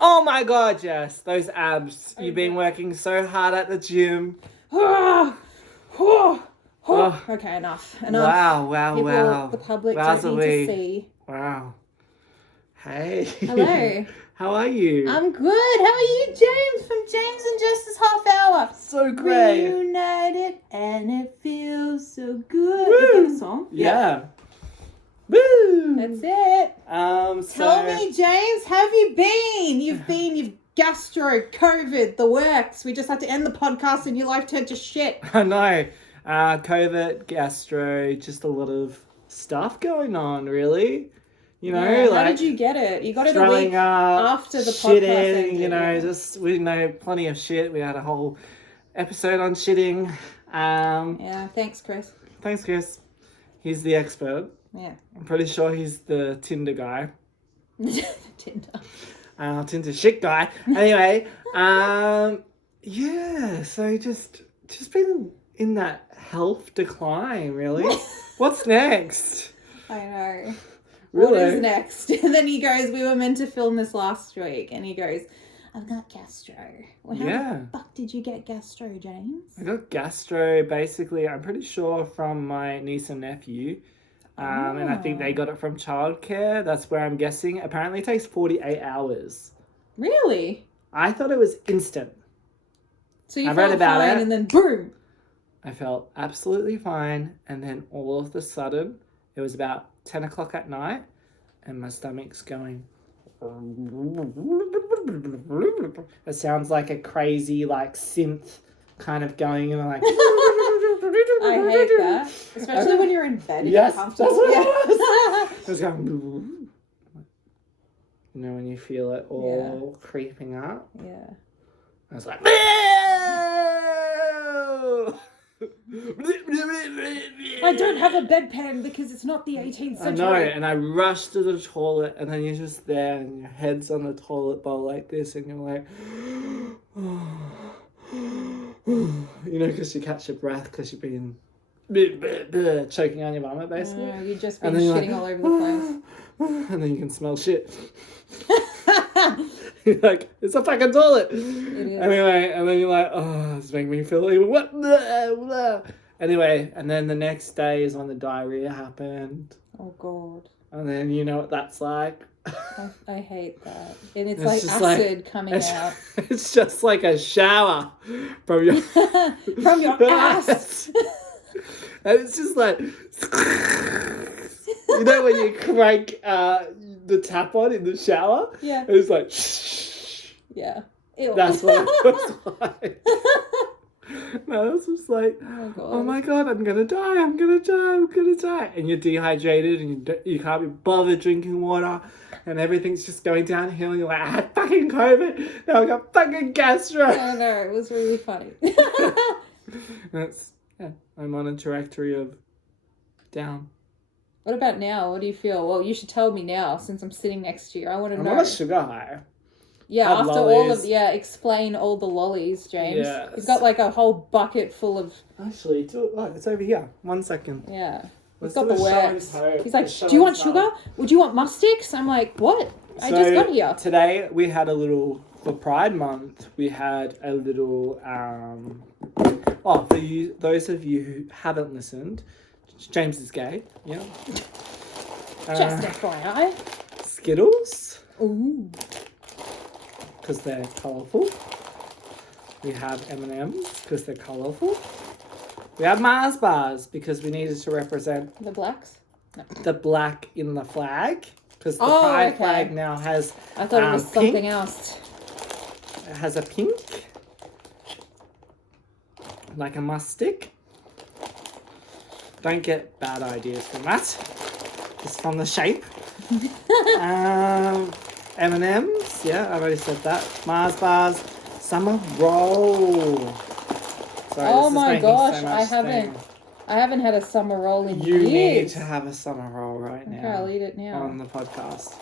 Oh my God, Jess, those abs. You've been working so hard at the gym. Okay, enough. Wow. The public don't need to see. Wow. Hey. Hello. How are you? I'm good. How are you, James? From James and Jess's Half Hour. So great. Reunited and it feels so good. Is that a song? Yeah. Woo! That's it. Tell me, James, how have you been? You've gastro, COVID, the works. We just had to end the podcast and your life turned to shit. I know. COVID, gastro, just a lot of stuff going on, really. You know, how did you get it? You got it a week up, after the podcast shitting, ended, we know plenty of shit. We had a whole episode on shitting. Thanks, Chris. Thanks, Chris. He's the expert. Yeah. I'm pretty sure he's the Tinder guy. Tinder. Tinder shit guy. Anyway, so just been in that health decline, really. What's next? I know. Really? What is next? And then he goes, we were meant to film this last week. And he goes, I've got gastro. Well, how the fuck did you get gastro, James? I got gastro, basically, I'm pretty sure from my niece and nephew. And I think they got it from childcare. That's where I'm guessing. Apparently it takes 48 hours. Really? I thought it was instant. So you felt fine and then boom. I felt absolutely fine. And then all of a sudden, it was about 10 o'clock at night and my stomach's going. It sounds like a crazy synth kind of going and like. I hate that, especially when you're in bed. Yes, that's what it was. It was going. You know when you feel it all creeping up. Yeah. I was like. I don't have a bedpan because it's not the 18th century. I know, and I rushed to the toilet, and then you're just there, and your head's on the toilet bowl like this, and you're like, because you catch your breath because you've been choking on your vomit, basically. No, you've just been shitting all over the place. And then you can smell shit. You're like, it's a fucking toilet. It is. Anyway, and then you're like, oh, it's making me feel even what? Anyway, and then the next day is when the diarrhea happened. Oh, God. And then you know what that's like. I hate that. And it's like acid coming out. It's just like a shower from your from your ass. And it's just like, you know when you crank the tap on in the shower? Yeah. It's like, yeah. Ew. That's what it was like. No, I was just like, oh my God, I'm going to die. And you're dehydrated and you can't be bothered drinking water and everything's just going downhill. And you're like, I had fucking COVID. Now I got fucking gastro. I know, it was really funny. I'm on a trajectory of down. What about now? What do you feel? Well, you should tell me now since I'm sitting next to you. I want to know. I'm on a sugar high. Yeah, after lollies. Explain all the lollies, James. Yes. He's got like a whole bucket full of... Actually, it's over here. 1 second. Yeah. He's got the works. He's like, do you want sugar? Would you want mustics? I'm like, what? I just got here. Today we had a little, for Pride Month, we had a little, for you, those of you who haven't listened, James is gay, yeah. Just FYI. Skittles. Ooh. Because they're colourful. We have M&M's because they're colourful. We have Mars bars because we needed to represent the blacks. No. The black in the flag because the Pride flag now has. I thought it was pink. something else. It has a pink, like a mustic. Don't get bad ideas from that. Just from the shape. M&M's, yeah, I've already said that. Mars bars, summer roll. Sorry, oh my gosh, I haven't had a summer roll in years. You need to have a summer roll right now. Okay, I'll eat it now. On the podcast.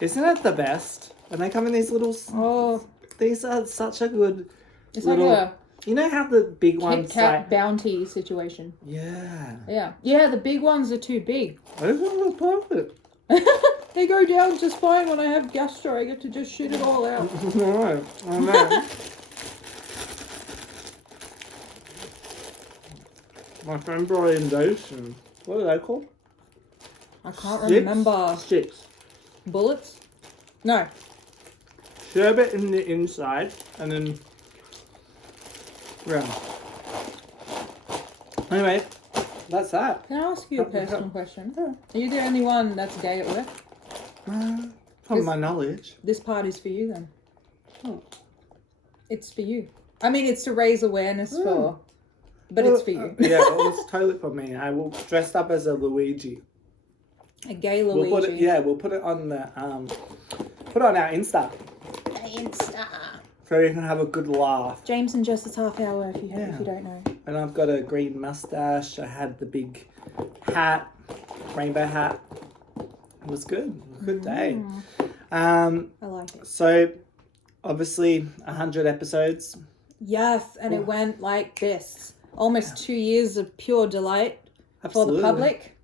Isn't it the best? And they come in these little... Oh. These are such a good it's little... Like a you know how the big ones... Kit Kat bounty situation. Yeah. Yeah. Yeah, the big ones are too big. Those ones are perfect. They go down just fine when I have gastro. I get to just shit it all out. No, I know. My friend brought in those. What are they called? I can't remember. Sticks. Bullets? No. Sherbet in the inside, and then... Yeah. Anyway, that's that. Can I ask you a personal question? Are you the only one that's gay at work? From my knowledge. This party's for you then. Oh. It's for you. I mean, it's to raise awareness for... But it's for you. Yeah, well, it's totally for me. I will dress up as a Luigi. A gay Luigi. We'll put it on the put it on our Insta. Insta. So you can have a good laugh. James and Jess's half hour if you don't know. And I've got a green mustache. I had the big hat, rainbow hat. It was good. Good day. I like it. So obviously 100 episodes. Yes, and it went like this. Almost 2 years of pure delight for the public.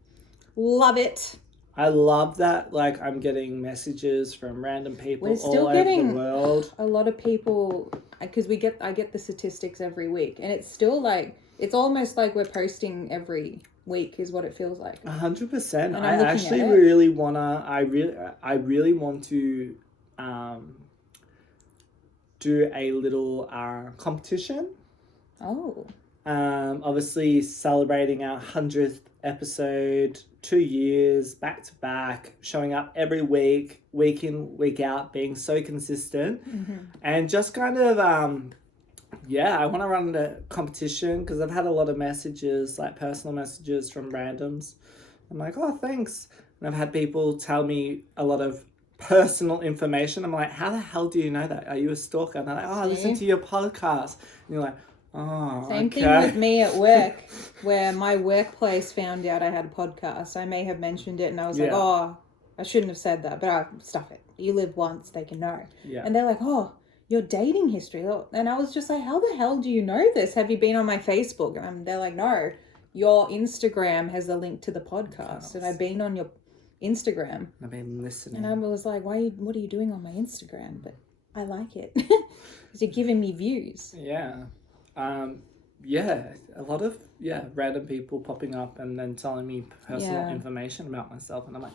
Love it. I love that. Like, I'm getting messages from random people We're still all getting over the world. A lot of people, because I get the statistics every week, and it's still like, it's almost like we're posting every week is what it feels like. 100%. I actually really wanna. I really want to do a little competition. Oh. Obviously celebrating our 100th episode, 2 years back to back, showing up every week, week in, week out, being so consistent, and just kind of I want to run a competition because I've had a lot of messages, like personal messages from randoms. I'm like, oh, thanks. And I've had people tell me a lot of personal information. I'm like, how the hell do you know that? Are you a stalker? And they're like, oh, I listen to your podcast. And you're like, oh, Same thing with me at work, where my workplace found out I had a podcast. I may have mentioned it, and I was like, oh, I shouldn't have said that, but stuff it. You live once, they can know. Yeah. And they're like, oh, your dating history. And I was just like, how the hell do you know this? Have you been on my Facebook? And they're like, no, your Instagram has a link to the podcast. And I've been on your Instagram. I've been listening. And I was like, what are you doing on my Instagram? But I like it. Because you're giving me views. Yeah. A lot of random people popping up and then telling me personal information about myself, and I'm like,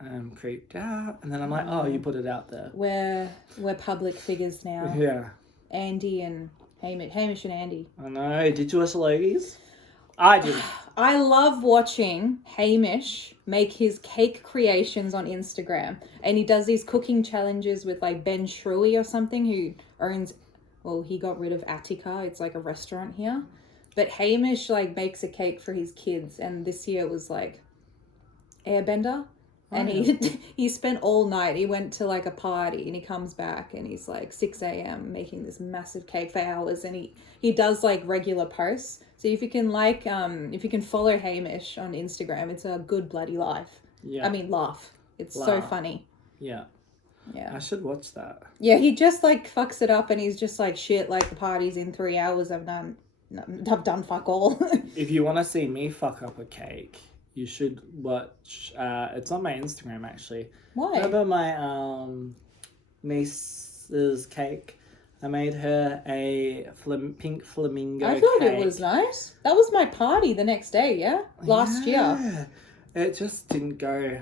I'm creeped out. And then I'm like, oh, you put it out there. We're public figures now. Yeah. Andy and Hamish and Andy. I know. Did you watch the ladies? I did. I love watching Hamish make his cake creations on Instagram, and he does these cooking challenges with like Ben Shrewey or something, who owns. Well, he got rid of Attica. It's like a restaurant here. But Hamish like makes a cake for his kids. And this year it was like Airbender. And he spent all night. He went to like a party and he comes back and he's like 6 a.m. making this massive cake for hours. And he does like regular posts. So if you can follow Hamish on Instagram, it's a good bloody life. Yeah. I mean, laugh. It's so funny. Yeah. Yeah. I should watch that. Yeah, he just like fucks it up and he's just like, shit, like the party's in 3 hours. I've done fuck all. If you want to see me fuck up a cake, you should watch, it's on my Instagram actually. Why? Remember my niece's cake? I made her a pink flamingo cake. I thought it was nice. That was my party the next day, yeah? Last year. It just didn't go.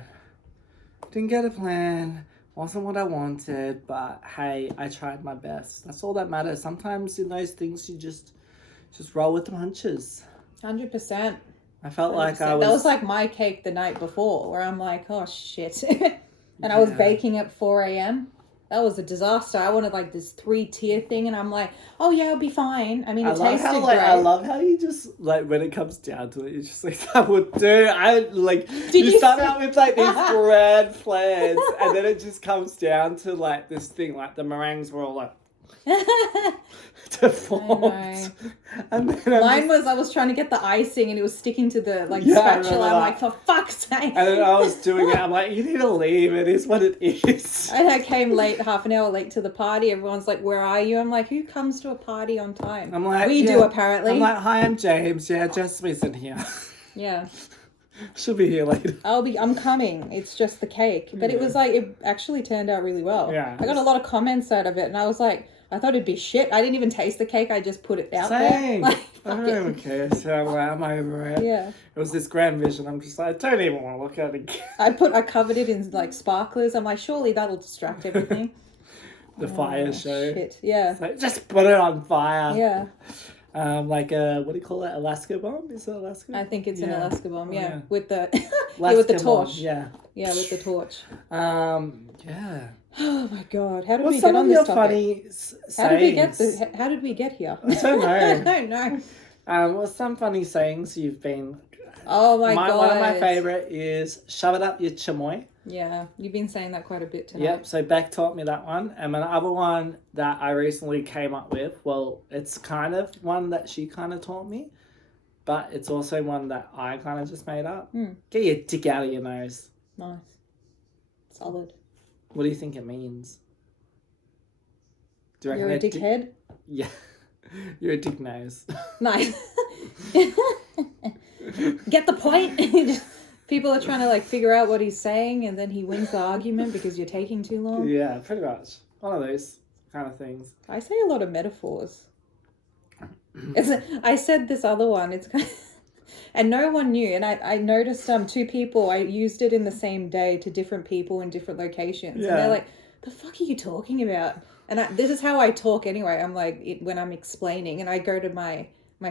Didn't get a plan. Wasn't what I wanted, but hey, I tried my best. That's all that matters. Sometimes in those things, you just roll with the punches. 100%. I felt 100%. Like That was like my cake the night before, where I'm like, oh shit. And I was baking at 4 a.m. That was a disaster. I wanted like this 3-tier thing, and I'm like, oh yeah, I'll be fine. I mean, it tasted great. I love how you just, like, when it comes down to it, you're just like, that would do. You start out with like these grand plans, and then it just comes down to like this thing, like the meringues were all like deformed. And then I was trying to get the icing and it was sticking to the spatula. I'm like, for fuck's sake. And then I was doing it. I'm like, you need to leave. It is what it is. And I came late, half an hour late to the party. Everyone's like, where are you? I'm like, who comes to a party on time? I'm like, we do apparently. I'm like, hi, I'm James. Yeah, Jess isn't here. Yeah. She'll be here later. I'm coming. It's just the cake. But it was like, it actually turned out really well. Yeah. I got a lot of comments out of it, and I was like, I thought it'd be shit. I didn't even taste the cake. I just put it out there. Like, I don't even care. So I'm over it. Yeah. It was this grand vision. I'm just like, I don't even want to look at it again. I covered it in like sparklers. I'm like, surely that'll distract everything. The fire show. Shit. Yeah. Like, just put it on fire. Yeah. Like a, what do you call it? Alaska bomb? Is it Alaska? I think it's an Alaska bomb. Oh, Yeah. With the Alaska with the bomb, torch. Yeah. Yeah, with the torch. Yeah. Oh my god! How did What's we some get on of this your topic? funny sayings? How did we get here? I don't know. I don't know. What's some funny sayings you've been... Oh my god! One of my favourite is shove it up your chamoy. Yeah, you've been saying that quite a bit tonight. Yep, so Beck taught me that one. And another one that I recently came up with, well, it's kind of one that she kind of taught me, but it's also one that I kind of just made up. Get your dick out of your nose. Nice. Solid. What do you think it means? Do you You're a dickhead? Yeah. You're a dick nose. Nice. Get the point? People are trying to like figure out what he's saying, and then he wins the argument because you're taking too long. Yeah, pretty much. One of those kind of things. I say a lot of metaphors. I said this other one. It's kind of, and no one knew. And I noticed two people. I used it in the same day to different people in different locations, and they're like, "The fuck are you talking about?" And this is how I talk anyway. I'm like when I'm explaining, and I go to my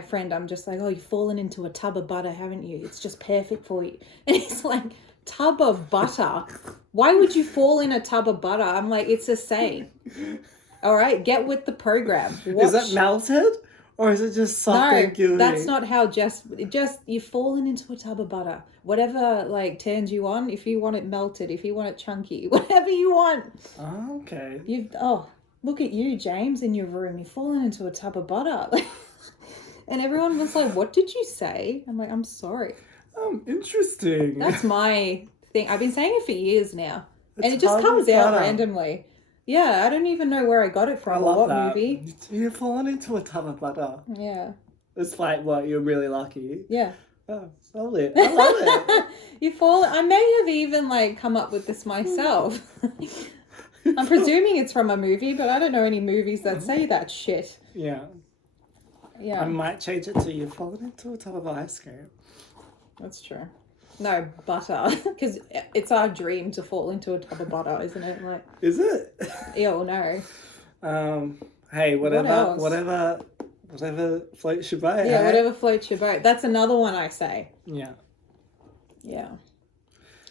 friend, I'm just like, "Oh, you've fallen into a tub of butter, haven't you? It's just perfect for you." And he's like, "Tub of butter? Why would you fall in a tub of butter?" I'm like, "It's a saying. All right, get with the program." Is it melted? Or is it just soft and gooey? No, that's not how just you've fallen into a tub of butter. Whatever like turns you on, if you want it melted, if you want it chunky, whatever you want. Oh, okay. Look at you, James, in your room. You've fallen into a tub of butter. And everyone was like, "What did you say?" I'm like, "I'm sorry." Interesting. That's my thing. I've been saying it for years now. And it just comes out randomly. Yeah, I don't even know where I got it from or what movie. You've fallen into a tub of butter. Yeah. It's like, what, you're really lucky? Yeah. Oh, solid. I love it. I may have even like come up with this myself. I'm presuming it's from a movie, but I don't know any movies that say that shit. Yeah. Yeah. I might change it to you've fallen into a tub of ice cream. That's true. No, butter. Because it's our dream to fall into a tub of butter, isn't it? Like, is it? Ew, no. Hey, whatever floats your boat. Yeah, whatever floats your boat. That's another one I say. Yeah. Yeah.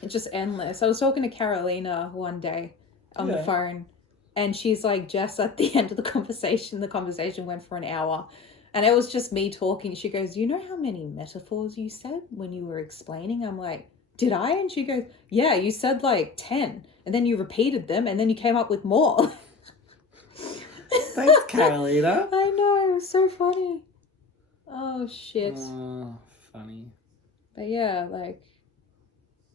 It's just endless. I was talking to Carolina one day on the phone, and she's like, Jess, at the end of the conversation went for an hour. And it was just me talking. She goes, "You know how many metaphors you said when you were explaining?" I'm like, "Did I?" And she goes, "Yeah, you said like 10. And then you repeated them, and then you came up with more." Thanks, Carolina. I know. It was so funny. Oh, shit. Oh, funny. But yeah, like,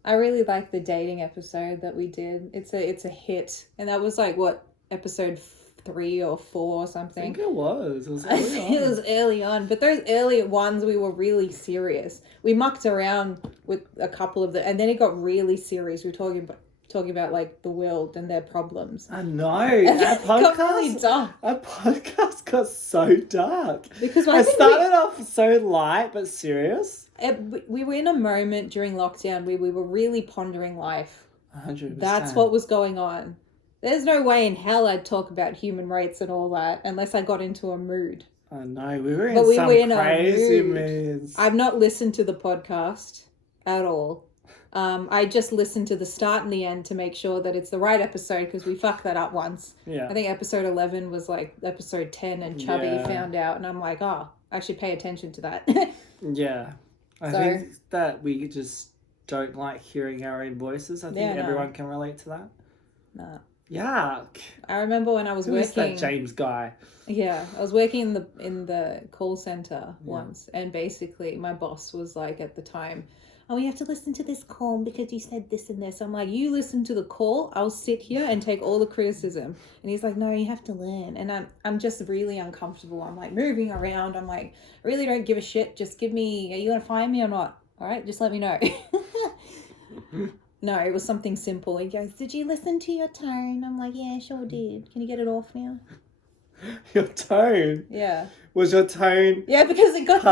I really like the dating episode that we did. It's a hit. And that was like, what, episode 3 or 4 or something. I think it was. It was early on. But those early ones, we were really serious. We mucked around with a couple of them, and then it got really serious. We were talking about like the world and their problems. I know. Our podcast got so dark. Because I started off so light but serious. We were in a moment during lockdown where we were really pondering life. 100%. That's what was going on. There's no way in hell I'd talk about human rights and all that unless I got into a mood. I know, we were in crazy moods. I've not listened to the podcast at all. I just listened to the start and the end to make sure that it's the right episode because we fucked that up once. Yeah. I think episode 11 was like episode 10 and Chubby found out, and I'm like, I should pay attention to that. Yeah. I think that we just don't like hearing our own voices. I think everyone can relate to that. Nah. Yuck. I remember when I was working. Who's that James guy? Yeah, I was working in the call center once, and basically my boss was like at the time, "Oh, you have to listen to this call because you said this and this." I'm like, "You listen to the call, I'll sit here and take all the criticism." And he's like, "No, you have to learn." And I'm just really uncomfortable. I'm like moving around. I'm like, I really don't give a shit. Just give me, are you gonna fire me or not? All right, just let me know. No, it was something simple. He goes, "Did you listen to your tone?" I'm like, "Yeah, sure did. Can you get it off now?" Your tone? Yeah. Was your tone Yeah, because it gets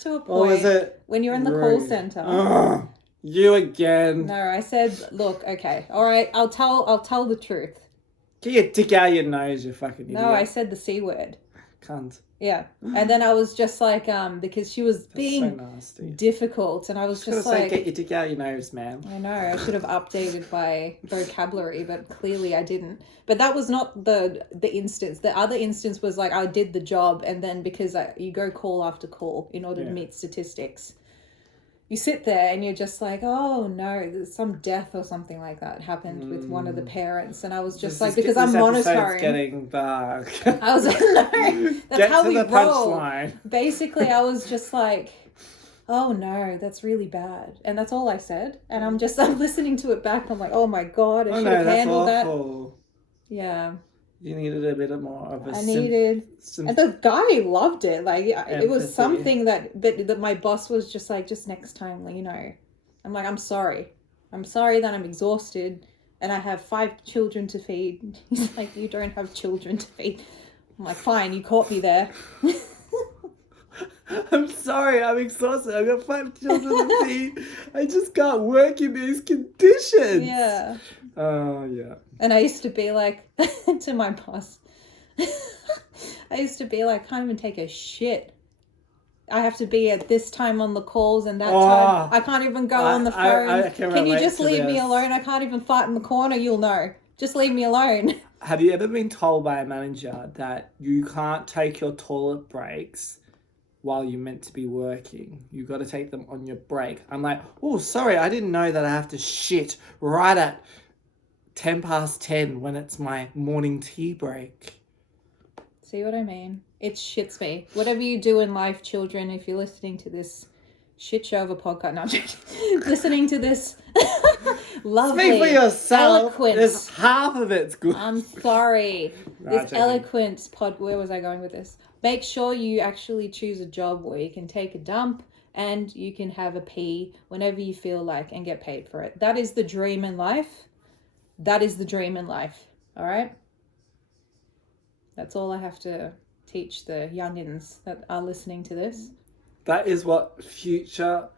to a point or was it when you're in the rude? call center. Ugh, you again. No, I said, "Look, okay, all right, I'll tell the truth." Get your dick out of your nose, you fucking idiot. No, I said the C word. Cunt. Yeah. And then I was just like, because she was being so nasty. difficult, and I was just like, get your dick out of your nose, man. I know, I should have updated my vocabulary, but clearly I didn't. But that was not the instance. The other instance was like I did the job, and then because you go call after call in order to meet statistics, you sit there and you're just like, oh no, some death or something like that happened with one of the parents, and I was just because I'm monitoring. Getting dark. I was like, no, that's how we roll. Punchline. Basically, I was just like, oh no, that's really bad, and that's all I said. And I'm listening to it back. I'm like, oh my god, I should have handled that. Yeah. You needed a bit more of a. And the guy loved it. Like it was something that my boss was just like, just next time, you know. I'm like, I'm sorry that I'm exhausted and I have 5 children to feed. He's like, you don't have children to feed. I'm like, fine, you caught me there. I'm sorry, I'm exhausted. I've got 5 children to feed. I just can't work in these conditions. Yeah. Oh, yeah. And I used to be like, to my boss, I used to be like, can't even take a shit. I have to be at this time on the calls and that time. I can't even go on the phone. Can you just leave me alone? I can't even fight in the corner. You'll know. Just leave me alone. Have you ever been told by a manager that you can't take your toilet breaks while you're meant to be working? You got to take them on your break. I'm like, oh, sorry, I didn't know that I have to shit right at 10:10 when it's my morning tea break. See what I mean? It shits me. Whatever you do in life, children, if you're listening to this shit show of a podcast, no, listening to this lovely, speak for yourself. eloquent. There's half of it's good. I'm sorry. Right, this eloquent where was I going with this? Make sure you actually choose a job where you can take a dump and you can have a pee whenever you feel like and get paid for it. That is the dream in life. That is the dream in life. All right? That's all I have to teach the youngins that are listening to this. That is what future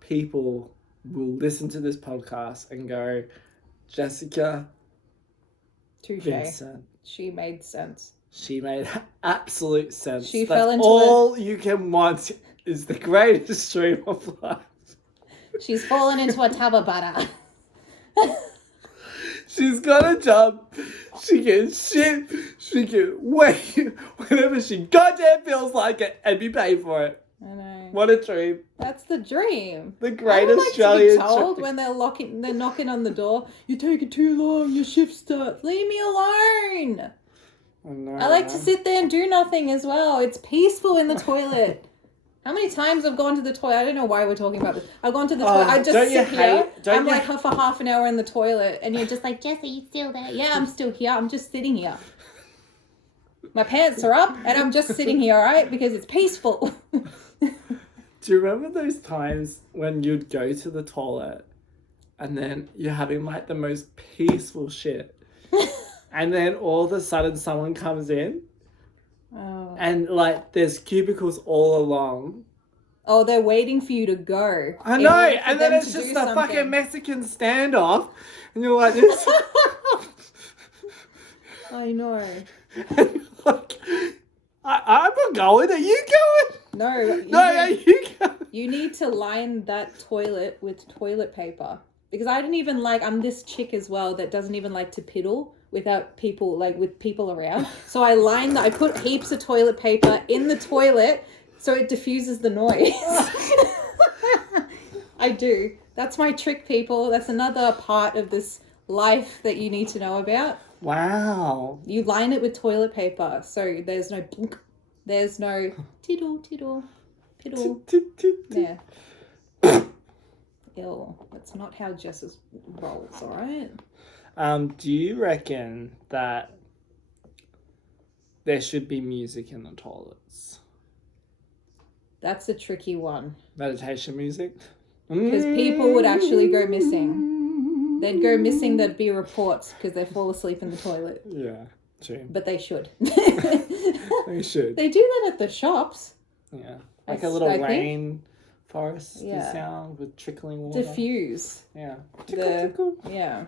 people will listen to this podcast and go, Jessica Touché. Vincent. She made sense. She made absolute sense. She fell into all you can want is the greatest dream of life. She's fallen into a tub of butter. She's got a job. She can shit. She can wait whenever she goddamn feels like it and be paid for it. I know. What a dream. That's the dream. The great I Australian like to be told dream. when they're knocking on the door, you're taking too long, your shift starts. Leave me alone. I like to sit there and do nothing as well. It's peaceful in the toilet. How many times I've gone to the toilet? I don't know why we're talking about this. I've gone to the toilet. I just sit here. I'm like for half an hour in the toilet, and you're just like, Jess, are you still there? Yeah, I'm still here. I'm just sitting here. My pants are up, and I'm just sitting here, all right? Because it's peaceful. Do you remember those times when you'd go to the toilet, and then you're having like the most peaceful shit, and then all of a sudden someone comes in? Oh. And like there's cubicles all along. Oh, they're waiting for you to go. I know, and then it's just a fucking Mexican standoff, and you're like this. I know. And like, I'm not going. Are you going? No, you going? You need to line that toilet with toilet paper. Because I didn't even I'm this chick as well that doesn't even like to piddle without people, with people around. So I put heaps of toilet paper in the toilet so it diffuses the noise. I do. That's my trick, people. That's another part of this life that you need to know about. Wow. You line it with toilet paper so there's no blunk. There's no tiddle, tiddle, piddle. Yeah. Ew, that's not how Jess rolls, all right? Do you reckon that there should be music in the toilets? That's a tricky one. Meditation music. Because people would actually go missing. They'd go missing, there'd be reports because they fall asleep in the toilet. Yeah, true. But they should. They should. They do that at the shops. Yeah. Like a little rain forest sound with trickling water. Diffuse. Yeah. Tickle. Yeah.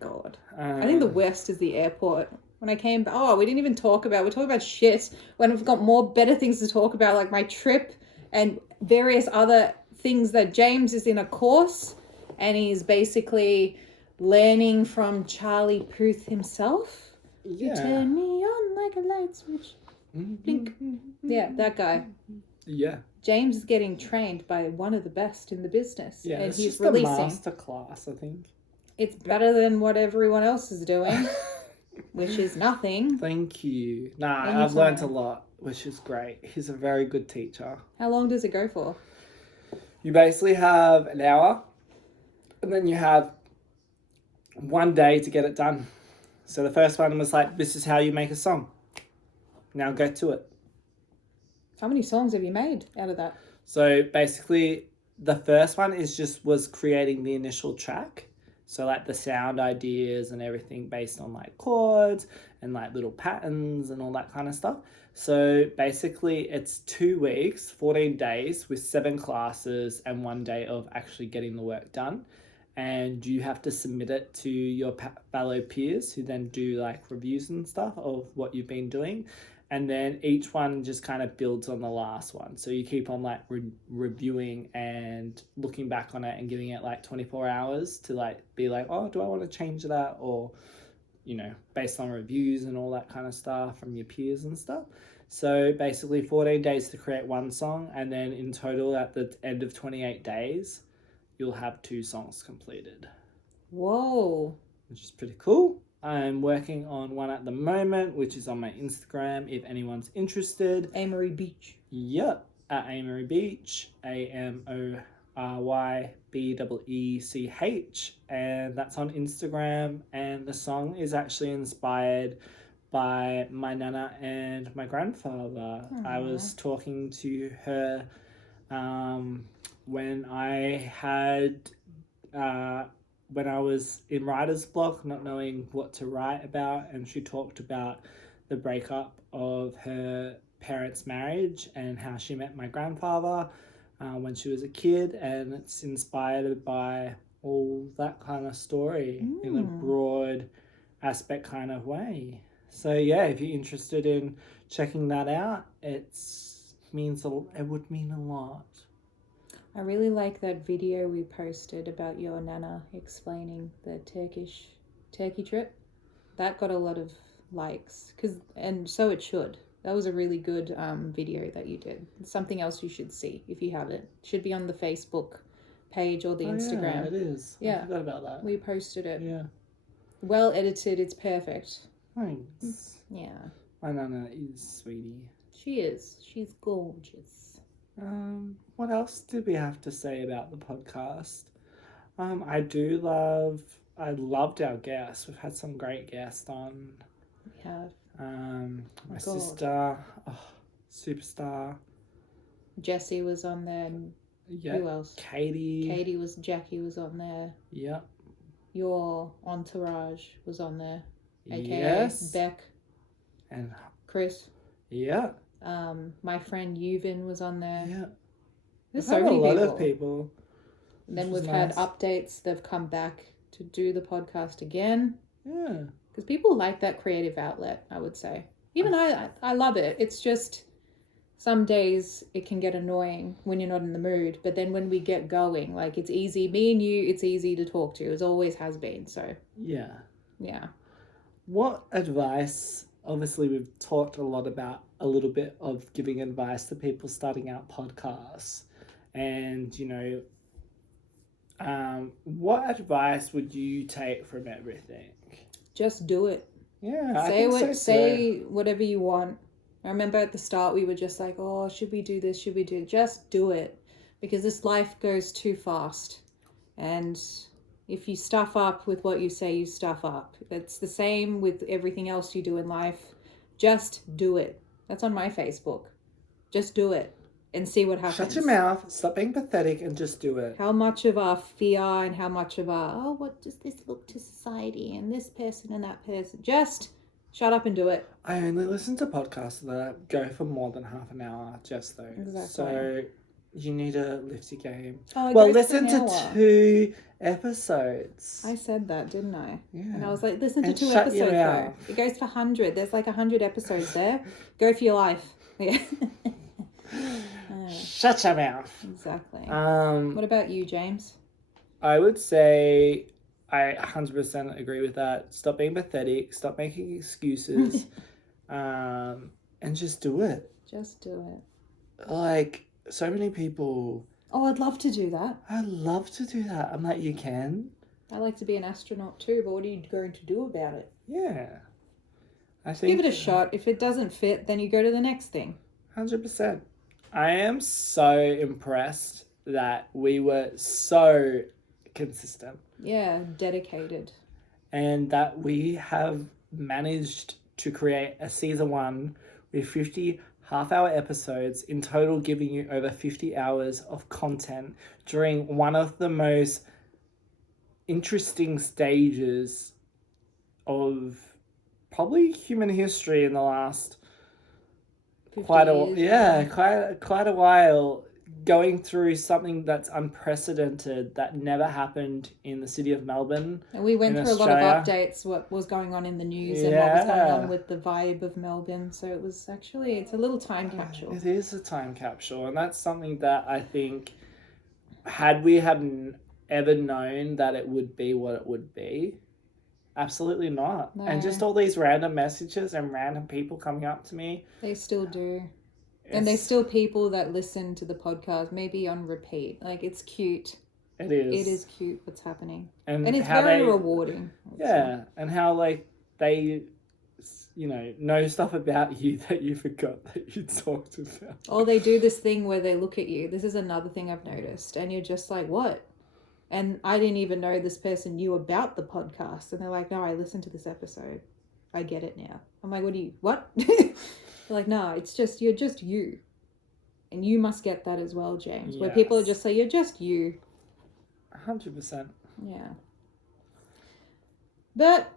God. I think the worst is the airport. When I came back, we didn't even we're talking about shit when we've got more better things to talk about, like my trip and various other things that James is in a course and he's basically learning from Charlie Puth himself. Yeah. You turn me on like a light switch. Blink. Yeah, that guy. Yeah. James is getting trained by one of the best in the business. Yeah, and it's he's just releasing. a master class, I think. It's better than what everyone else is doing, which is nothing. Thank you. Nah, Anytime. I've learned a lot, which is great. He's a very good teacher. How long does it go for? You basically have an hour, and then you have 1 day to get it done. So the first one was like, this is how you make a song. Now go to it. How many songs have you made out of that? So basically, the first one was creating the initial track. So like the sound ideas and everything based on like chords and like little patterns and all that kind of stuff. So basically it's 2 weeks, 14 days with 7 classes and 1 day of actually getting the work done. And you have to submit it to your fellow peers who then do like reviews and stuff of what you've been doing. And then each one just kind of builds on the last one. So you keep on like reviewing and looking back on it and giving it like 24 hours to like be like, oh, do I want to change that? Or, you know, based on reviews and all that kind of stuff from your peers and stuff. So basically 14 days to create 1 song. And then in total at the end of 28 days, you'll have 2 songs completed. Whoa. Which is pretty cool. I'm working on one at the moment, which is on my Instagram, if anyone's interested. Amory Beach. Yep, at Amory Beach, AMORYBEECH, and that's on Instagram. And the song is actually inspired by my nana and my grandfather. Aww. I was talking to her when I was in writer's block, not knowing what to write about, and she talked about the breakup of her parents' marriage and how she met my grandfather when she was a kid, and it's inspired by all that kind of story in a broad aspect kind of way. So yeah, if you're interested in checking that out, it would mean a lot. I really like that video we posted about your nana explaining the Turkey trip. That got a lot of likes, and so it should. That was a really good video that you did. It's something else you should see if you haven't. It should be on the Facebook page or the Instagram. Yeah, it is. Yeah. I forgot about that. We posted it. Yeah. Well edited, it's perfect. Thanks. Yeah. My nana is sweetie. She is. She's gorgeous. What else did we have to say about the podcast? I loved our guests. We've had some great guests on. We have. My sister, superstar. Jessie was on there. And yeah. who else? Jackie was on there. Yep. Your entourage was on there. AKA yes. Beck. And Chris. Yeah. My friend Yuvin was on there. Yeah. There's so many people. A lot of people. And then we've had updates. They've come back to do the podcast again. Yeah. Because people like that creative outlet, I would say. Even I love it. It's just some days it can get annoying when you're not in the mood. But then when we get going, like it's easy. Me and you, it's easy to talk to. It always has been. So. Yeah. Yeah. What advice... Obviously, we've talked a little bit of giving advice to people starting out podcasts. And, you know, what advice would you take from everything? Just do it. Yeah, say whatever you want. I remember at the start we were just like, oh, should we do this? Should we do it? Just do it. Because this life goes too fast. And... if you stuff up with what you say, you stuff up. It's the same with everything else you do in life. Just do it. That's on my Facebook. Just do it. and see what happens. Shut your mouth, stop being pathetic, and just do it. How much of our fear and how much of our, oh, what does this look to society and this person and that person? Just shut up and do it. I only listen to podcasts that go for more than half an hour, just though. Exactly. So you need to lift your game. Oh, well, listen to 2 episodes. I said that, didn't I? Yeah. And I was like, listen to And 2 shut your episodes though. mouth. It goes for 100. There's like 100 episodes there. Go for your life. Yeah. Shut your mouth. Exactly. What about you, James? I would say I 100% agree with that. Stop being pathetic. Stop making excuses. And just do it. Just do it. Like, so many people... Oh, I'd love to do that. I'd love to do that. I'm like, you can? I'd like to be an astronaut too, but what are you going to do about it? Yeah. I think... Give it a shot. If it doesn't fit, then you go to the next thing. 100%. I am so impressed that we were so consistent. Yeah, dedicated. And that we have managed to create a season 1 with 50 half-hour episodes, in total giving you over 50 hours of content during one of the most interesting stages of probably human history in the last quite a while, going through something that's unprecedented that never happened in the city of Melbourne. And we went through Australia. A lot of updates, what was going on in the news and what was going on with the vibe of Melbourne. So it was actually, it's a little time capsule. It is a time capsule, and that's something that I think, had we ever known that it would be what it would be, absolutely not. No. And just all these random messages and random people coming up to me. They still do. And there's still people that listen to the podcast, maybe on repeat. Like, it's cute. It is. It is cute what's happening. And it's how very rewarding. Yeah. And how, like, they, know stuff about you that you forgot that you talked about. Or they do this thing where they look at you. This is another thing I've noticed. And you're just like, what? And I didn't even know this person knew about the podcast. And they're like, no, I listened to this episode. I get it now. I'm like, what? They're like, no, you're just you. And you must get that as well, James. Yes. Where people just say, you're just you. 100%. Yeah. But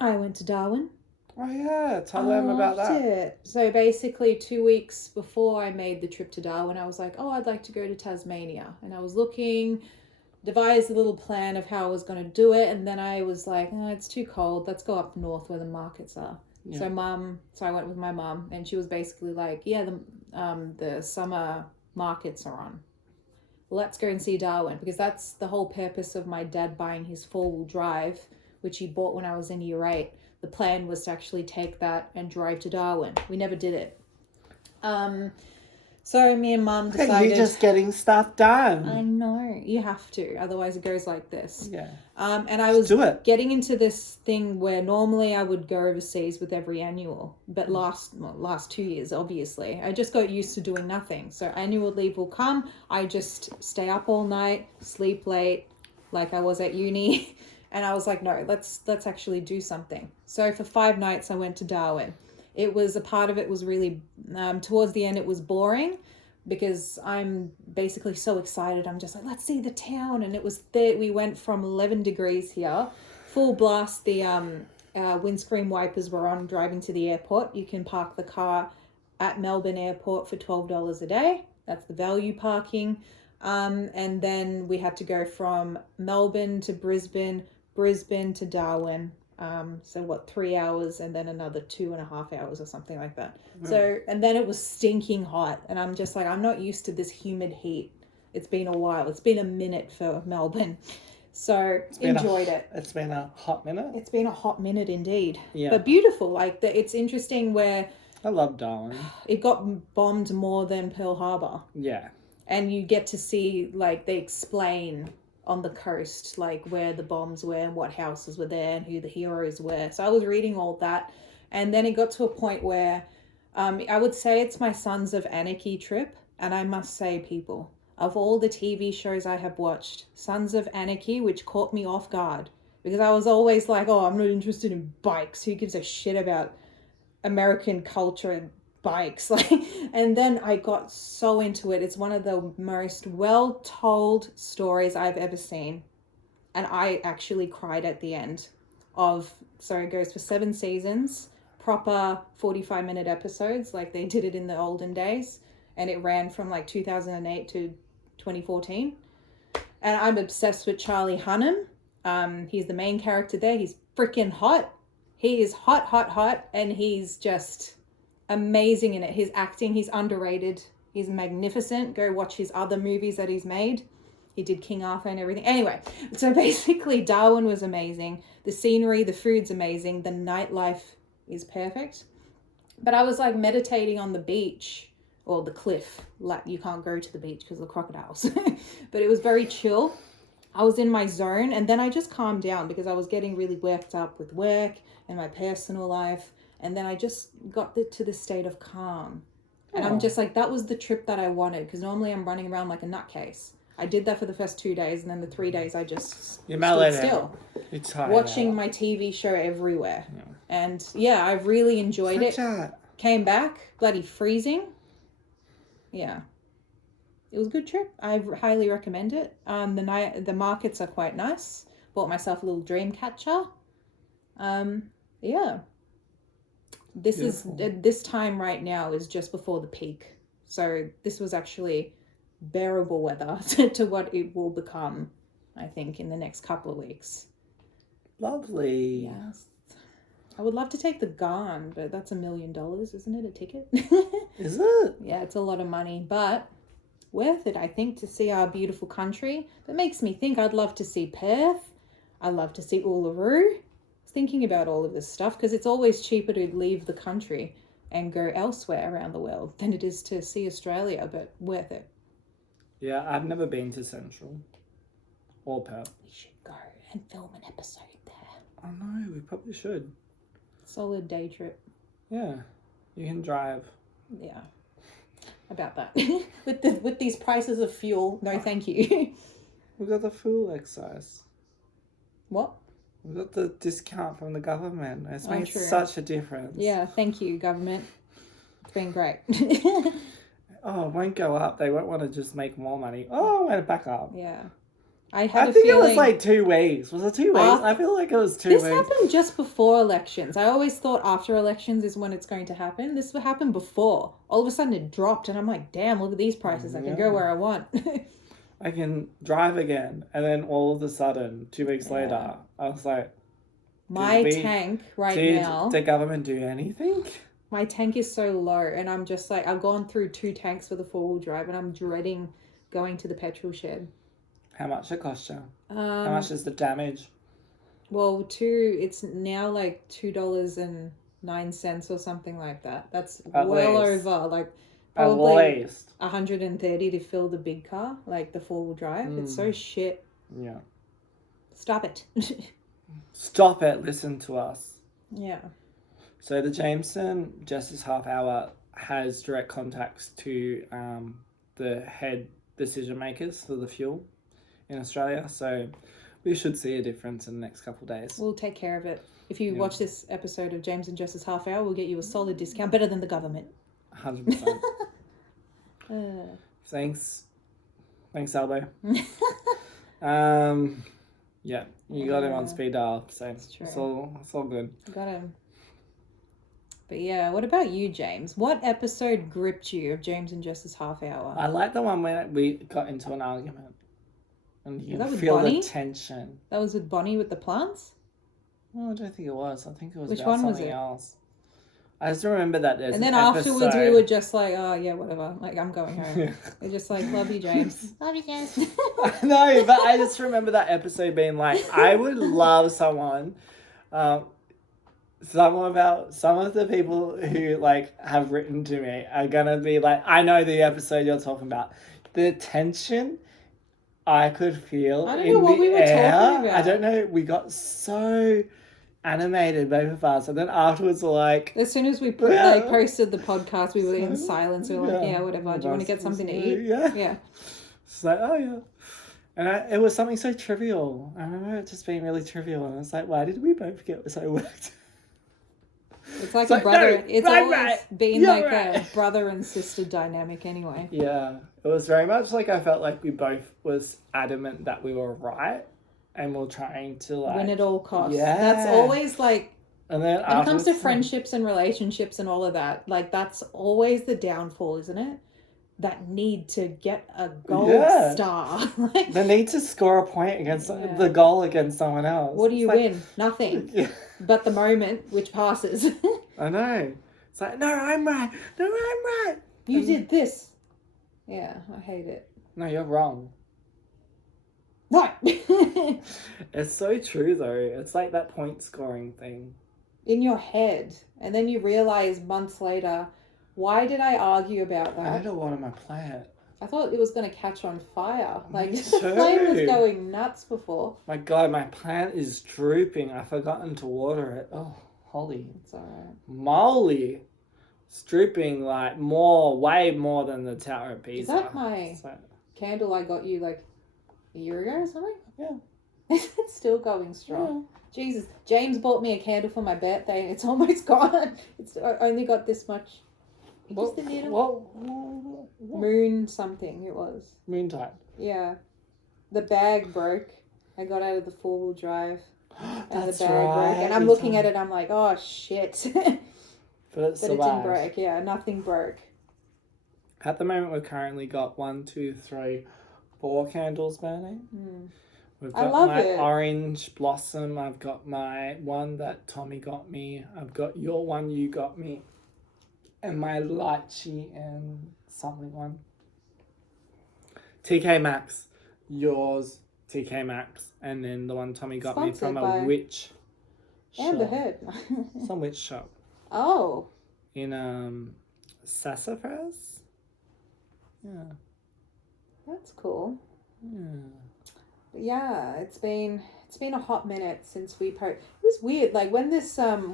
I went to Darwin. Oh, yeah. Tell them about that. It. So basically 2 weeks before I made the trip to Darwin, I was like, oh, I'd like to go to Tasmania. And I was looking, devised a little plan of how I was going to do it. And then I was like, oh, it's too cold. Let's go up north where the markets are. Yeah. So I went with my mum, and she was basically like, yeah, the summer markets are on. Let's go and see Darwin, because that's the whole purpose of my dad buying his 4-wheel drive, which he bought when I was in year 8. The plan was to actually take that and drive to Darwin. We never did it. So me and Mum decided... You're just getting stuff done. I know. You have to. Otherwise it goes like this. Yeah. And I was getting into this thing where normally I would go overseas with every annual. But last 2 years, obviously. I just got used to doing nothing. So annual leave will come. I just stay up all night, sleep late, like I was at uni. And I was like, no, let's actually do something. So for 5 nights, I went to Darwin. A part of it was really, towards the end, it was boring, because I'm basically so excited. I'm just like, let's see the town. And it was there. We went from 11 degrees here, full blast. The windscreen wipers were on driving to the airport. You can park the car at Melbourne Airport for $12 a day. That's the value parking. And then we had to go from Melbourne to Brisbane to Darwin. 3 hours, and then another 2.5 hours or something like that. So, and then it was stinking hot, and I'm just like, I'm not used to this humid heat. It's been a while. It's been a minute for Melbourne. So enjoyed it. It's been a hot minute. It's been a hot minute indeed. Yeah. But beautiful. Like, it's interesting where I love Darwin. It got bombed more than Pearl Harbor. Yeah. And you get to see, like, they explain on the coast, like, where the bombs were and what houses were there and who the heroes were. So I was reading all that. And then it got to a point where I would say it's my Sons of Anarchy trip. And I must say, people, of all the TV shows I have watched, Sons of Anarchy, which caught me off guard, because I was always like, oh, I'm not interested in bikes. Who gives a shit about American culture and bikes. And then I got so into it. It's one of the most well-told stories I've ever seen. And I actually cried at the end so it goes for 7 seasons, proper 45-minute episodes like they did it in the olden days. And it ran from 2008 to 2014. And I'm obsessed with Charlie Hunnam. He's the main character there. He's freaking hot. He is hot, hot, hot. And he's just amazing in it. His acting, he's underrated. He's magnificent. Go watch his other movies that he's made. He did King Arthur and everything. Anyway, so basically Darwin was amazing. The scenery, the food's amazing. The nightlife is perfect. But I was meditating on the beach or the cliff. You can't go to the beach because of the crocodiles. But it was very chill. I was in my zone, and then I just calmed down because I was getting really worked up with work and my personal life. And then I just got to the state of calm. And I'm just that was the trip that I wanted, because normally I'm running around like a nutcase. I did that for the first 2 days, and then the 3 days I just stood still. It's hard. Watching my TV show everywhere. Yeah. And yeah, I really enjoyed it. Came back, bloody freezing. Yeah. It was a good trip. I highly recommend it. The markets are quite nice. Bought myself a little dream catcher. Yeah. This time right now is just before the peak. So this was actually bearable weather to what it will become, I think, in the next couple of weeks. Lovely. Yes. I would love to take the Garn, but that's $1 million, isn't it, a ticket? Is it? Yeah, it's a lot of money, but worth it, I think, to see our beautiful country. That makes me think I'd love to see Perth. I'd love to see Uluru. I was thinking about all of this stuff because it's always cheaper to leave the country and go elsewhere around the world than it is to see Australia, but worth it. Yeah, I've never been to Central or Perth. We should go and film an episode there. I know, we probably should. Solid day trip. Yeah, you can drive. Yeah, about that. with these prices of fuel, no thank you. We got the fuel excise. What? We got the discount from the government. It's made such a difference. Yeah, thank you, government. It's been great. Oh, it won't go up. They won't want to just make more money. Oh, it went back up. Yeah. I think it was 2 weeks. Was it 2 weeks? I feel like it was 2 weeks. This happened just before elections. I always thought after elections is when it's going to happen. This happened before. All of a sudden it dropped and I'm like, damn, look at these prices. I can go where I want. I can drive again. And then all of a sudden, 2 weeks later, I was like... Tank now... Did the government do anything? My tank is so low, and I'm just I've gone through 2 tanks for the 4-wheel drive, and I'm dreading going to the petrol shed. How much it cost you? How much is the damage? Well, it's now $2.09 or something like that. That's over probably 130 to fill the big car, the 4-wheel drive. It's so shit. Yeah. Stop it. Stop it. Listen to us. Yeah. So the Jameson Justice Half Hour has direct contacts to the head decision makers for the fuel in Australia. So we should see a difference in the next couple of days. We'll take care of it. If you watch this episode of James and Justice Half Hour, we'll get you a solid discount, better than the government. 100%. Thanks, Albo. Yeah, you got him on speed dial, so it's all good. Got him. But yeah, what about you, James? What episode gripped you of James and Jess's Half Hour? I like the one where we got into an argument. And you can feel the tension. That was with Bonnie with the plants? Oh, I don't think it was. I think it was Which about one was something it? else. I just remember that there's and then afterwards we were just oh yeah, whatever. I'm going home. We're just love you, James. Love you, James. No, but I just remember that episode being I would love someone... some of the people who have written to me are gonna be I know the episode you're talking about. The tension I could feel I don't know what we were talking about. I don't know. We got so animated, both of us, and then afterwards we're as soon as we posted the podcast, we were in silence. We were yeah, whatever. Do you want to get something to eat? Yeah. It's oh yeah. And it was something so trivial. I remember it just being really trivial, and it's why did we both get so worked? It's like So, a brother. no, It's I'm always right. been You're like a right. brother and sister dynamic anyway. Yeah, it was very much like I felt like we both was adamant that we were right, and we're trying to like Win at all costs. Yeah, That's always like and then when it comes to afterwards, friendships and relationships and all of that. Like that's always the downfall, isn't it? That need to get a gold star. Like, the need to score a point against Yeah. the goal against someone else. what do It's you like, win? Nothing. Yeah. But the moment which passes. I know. It's like, no, I'm right. No, I'm right. You did this. Yeah, I hate it. No, you're wrong. No. It's so true though. It's like that point scoring thing. In your head. And then you realize months later, why did I argue about I that? need to water my plant. I thought it was going to catch on fire. Like, Me the flame was too. going nuts before. My God, my plant is drooping. I've forgotten to water it. Oh, holy It's alright. moly. It's drooping like way more than the Tower of Pisa. Is that my So, candle I got you like a year ago or something? yeah. It's still going strong. Jesus. James bought me a candle for my birthday and it's almost gone. I only got this much. Just a little. What? Moon something it was. Moon type. Yeah. The bag broke. I got out of the 4-wheel drive and That's the bag right. broke. And I'm looking at it, I'm like, oh shit. But it But it didn't survived. break. Yeah, nothing broke. At the moment, we've currently got 1, 2, 3, 4 candles burning. Mm. We've I got love my it. orange blossom. I've got my one that Tommy got me. I've got your one you got me. And my lychee and something one. TK Maxx. Yours, TK Maxx. And then the one Tommy got me Sponsored from by a witch Amber shop. Heard. Some witch shop. Oh. In Sassafras. Yeah. That's cool. Yeah. But yeah, it's been a hot minute since we It was weird. Like when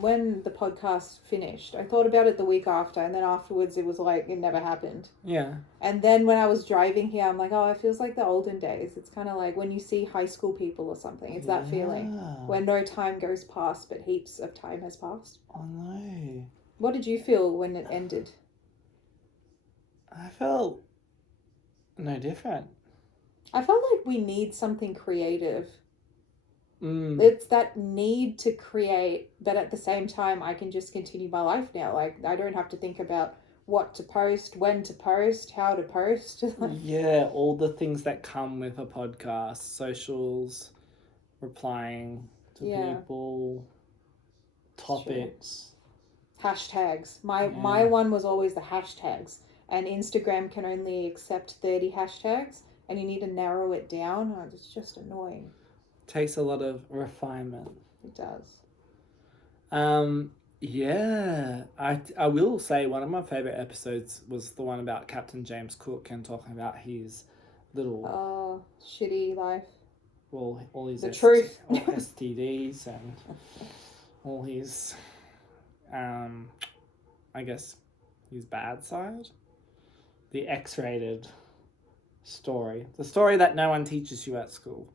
when the podcast finished, I thought about it the week after, and then afterwards it was like it never happened. Yeah. And then when I was driving here, I'm like, oh, it feels like the olden days. It's kind of like when you see high school people or something. It's that feeling where no time goes past, but heaps of time has passed. Oh no. What did you feel when it ended? I felt no different. I felt like we need something creative. Mm. It's that need to create, but at the same time, I can just continue my life now. Like, I don't have to think about what to post, when to post, how to post. Yeah, all the things that come with a podcast, socials, replying to people, topics. Hashtags. My one was always the hashtags. And Instagram can only accept 30 hashtags, and you need to narrow it down. Oh, it's just annoying. Takes a lot of refinement. It does. Yeah, I will say one of my favourite episodes was the one about Captain James Cook and talking about his little shitty life. Well, all his truth. all STDs and all his I guess his bad side. The X-rated story. The story that no one teaches you at school.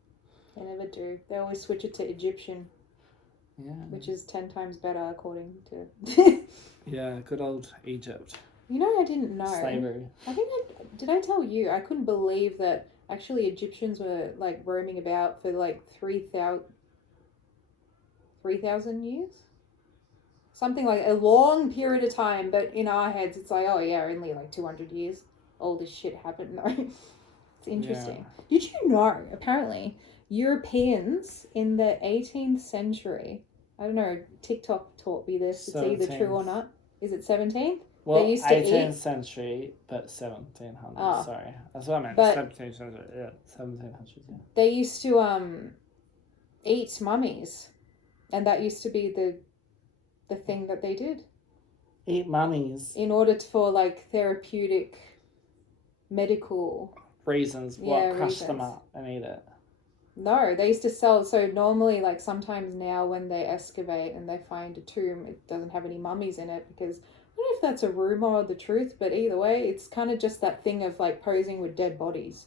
They never do. They always switch it to Egyptian. Yeah. Which is 10 times better according to... Yeah, good old Egypt. You know, I didn't know. Slavery. I think did I tell you? I couldn't believe that actually Egyptians were like roaming about for like 3,000 years? Something like a long period of time, but in our heads it's like, oh yeah, only like 200 years. All this shit happened. No. It's interesting. Yeah. Did you know, apparently, Europeans in the 18th century, I don't know, TikTok taught me this, it's either true or not. Is it 17th? Well, they used to 18th eat... century, but 1700s, sorry. That's what I meant, but 17th century, yeah, 1700s, yeah. They used to eat mummies, and that used to be the thing that they did. Eat mummies? In order for, like, therapeutic, medical... Reasons, crush them up and eat it? No, they used to sell, so normally, like, sometimes now when they excavate and they find a tomb, it doesn't have any mummies in it because, I don't know if that's a rumor or the truth, but either way, it's kind of just that thing of, like, posing with dead bodies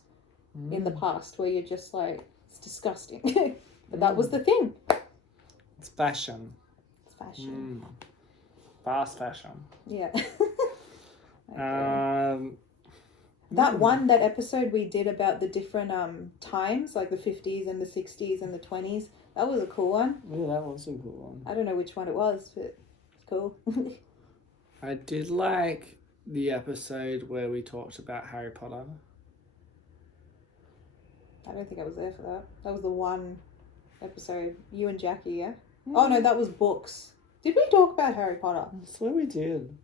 in the past where you're just like, it's disgusting. But that was the thing. It's fashion. It's fashion. fast fashion. Yeah. That episode we did about the different times, like the 50s and the 60s and the 20s, that was a cool one. Yeah, that was a cool one. I don't know which one it was, but it's cool. I did like the episode where we talked about Harry Potter. I don't think I was there for that. That was the one episode. You and Jackie, yeah? Oh, no, that was books. Did we talk about Harry Potter? I swear we did.